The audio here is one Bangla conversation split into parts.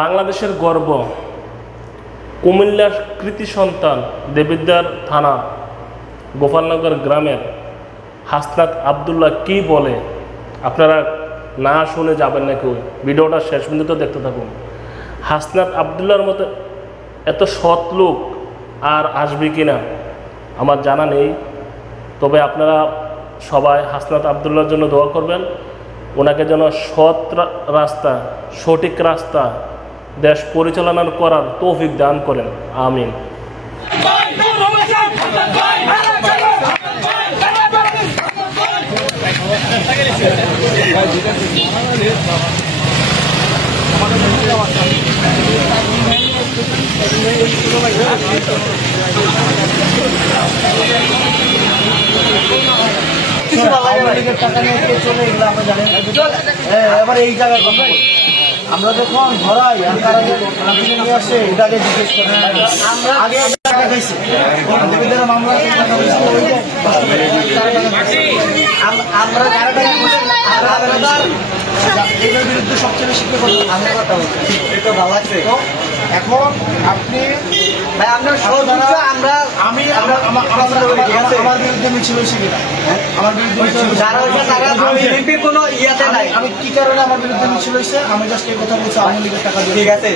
বাংলাদেশের গর্ব কুমিল্লার কৃতি সন্তান দেবিদ্বার থানা গোপালনগর গ্রামের হাসনাত আবদুল্লাহ কি বলে আপনারা না শুনে যাবেন না কেউ, ভিডিওটা শেষ পর্যন্ত দেখতে থাকুন। হাসনাত আবদুল্লাহর মতো এত সৎ লোক আর আসবে কিনা আমার জানা নেই, তবে আপনারা সবাই হাসনাত আবদুল্লাহর জন্য দোয়া করবেন, ওনাকে যেন সৎ রাস্তা সঠিক রাস্তা দেশ পরিচালনা করার তৌফিক দান করেন, আমিন। এবার এই জায়গায় আমরা যখন ধরাই নিয়ে আসে এটাকে জিজ্ঞেস করি আগে টাকা খাইছি মামলা আমরা এটার বিরুদ্ধে সবচেয়ে বেশি আমরা কথা বলছি এটা ভালো লাগছে। এখন আপনি আমি আমার বিরুদ্ধে মিছিল হয়েছে কিনা, আমার বিরুদ্ধে কোনো ইয়াতে নাই, আমি কি কারণে আমার বিরুদ্ধে মিছিল হয়েছে আমি জাস্ট এই কথা বলছি আওয়ামী লীগের টাকা দিয়ে। ঠিক আছে,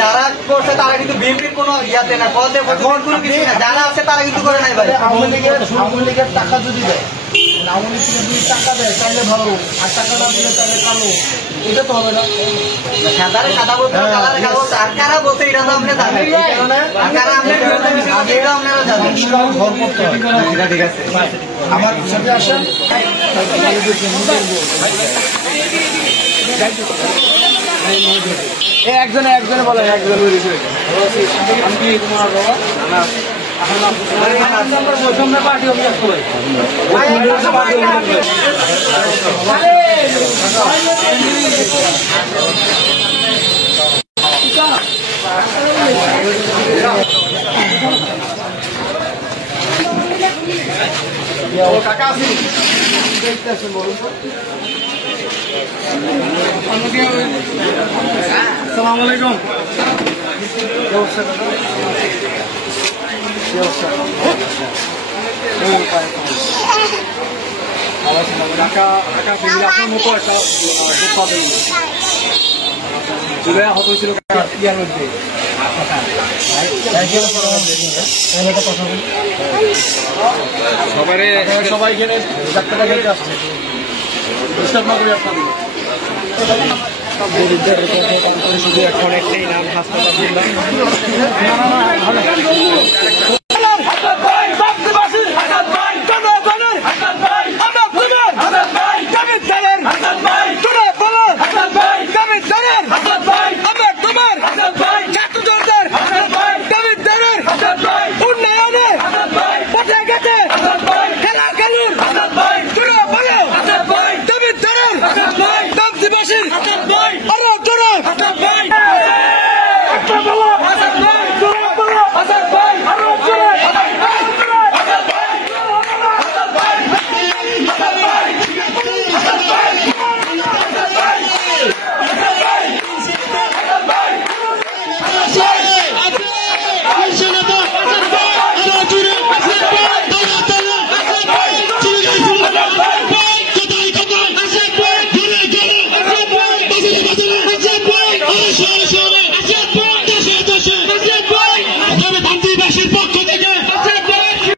যারা করছে তারা কিন্তু বিএনপির কোনো ইয়াতে না, যারা আছে তারা কিন্তু করে নাই ভাই। আওয়ামী লীগের টাকা যদি দেয়, আওয়ামী লীগ থেকে যদি টাকা দেয় তাহলে ভালো, আর টাকা না দিলে তাহলে কালো, এটা তো হবে না। সাদারে সাদা বলতে আর কারা বলতে এটা তো আপনি জানেন, ঠিক আছে আমার সাথে আসেন। একজনে বলে একজন আমি কি তোমার বাবা পার্টি অভিযোগ করে টাকা আছে বলুন তো। আসসালামু আলাইকুম। আপনার মতো একটা হয়েছিল ইয়ার মধ্যে সবাই এখানে ডাক্তারটা খেতে আসছে, শুধু এখন একটাই নাম হাসপাতাল